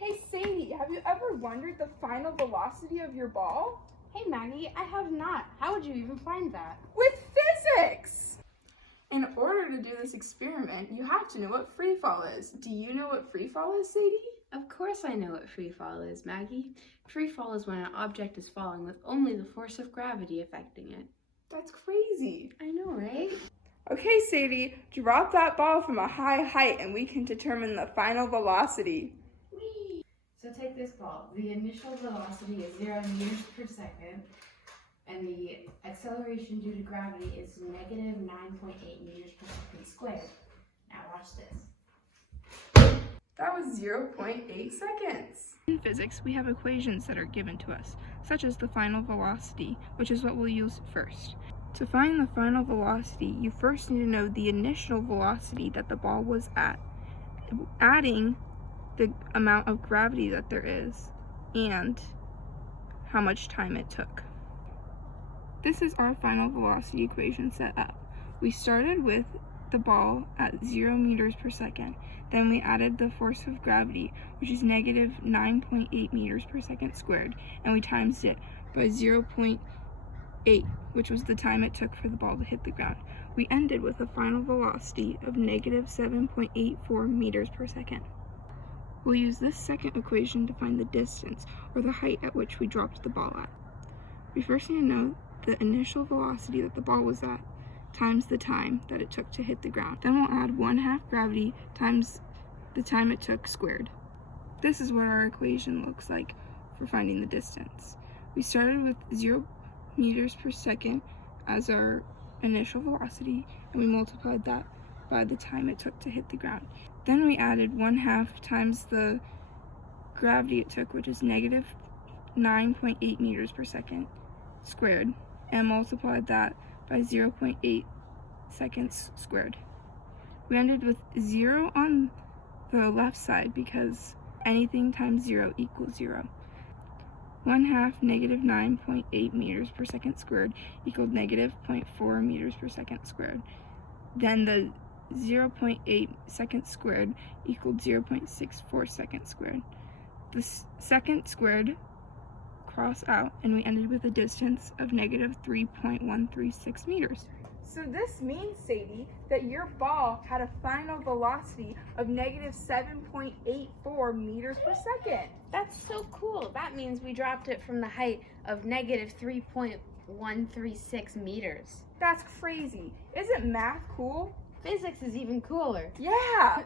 Hey Sadie, have you ever wondered the final velocity of your ball? Hey Maggie, I have not. How would you even find that? With physics! In order to do this experiment, you have to know what free fall is. Do you know what free fall is, Sadie? Of course I know what free fall is, Maggie. Free fall is when an object is falling with only the force of gravity affecting it. That's crazy. I know, right? Okay, Sadie, drop that ball from a high height and we can determine the final velocity. Whee! So take this ball. The initial velocity is 0 meters per second, and the acceleration due to gravity is negative 9.8 meters per second squared. Now watch this. That was 0.8 seconds. In physics, we have equations that are given to us, such as the final velocity, which is what we'll use first. To find the final velocity, you first need to know the initial velocity that the ball was at, adding the amount of gravity that there is, and how much time it took. This is our final velocity equation set up. We started with the ball at 0 meters per second. Then we added the force of gravity, which is negative 9.8 meters per second squared, and we times it by 0.8, which was the time it took for the ball to hit the ground. We ended with a final velocity of negative 7.84 meters per second. We'll use this second equation to find the distance, or the height at which we dropped the ball at. We first need to know the initial velocity that the ball was at times the time that it took to hit the ground. Then we'll add 1/2 gravity times the time it took squared. This is what our equation looks like for finding the distance. We started with 0 meters per second as our initial velocity, and we multiplied that by the time it took to hit the ground. Then we added 1/2 times the gravity it took, which is negative 9.8 meters per second squared, and multiplied that by 0.8 seconds squared. We ended with 0 on the left side because anything times 0 equals 0. 1/2 negative 9.8 meters per second squared equaled negative 0.4 meters per second squared. Then the 0.8 seconds squared equaled 0.64 seconds squared. The second squared cross out, and we ended with a distance of negative 3.136 meters. So this means, Sadie, that your ball had a final velocity of negative 7.84 meters per second. That's so cool. That means we dropped it from the height of negative 3.136 meters. That's crazy. Isn't math cool? Physics is even cooler. Yeah.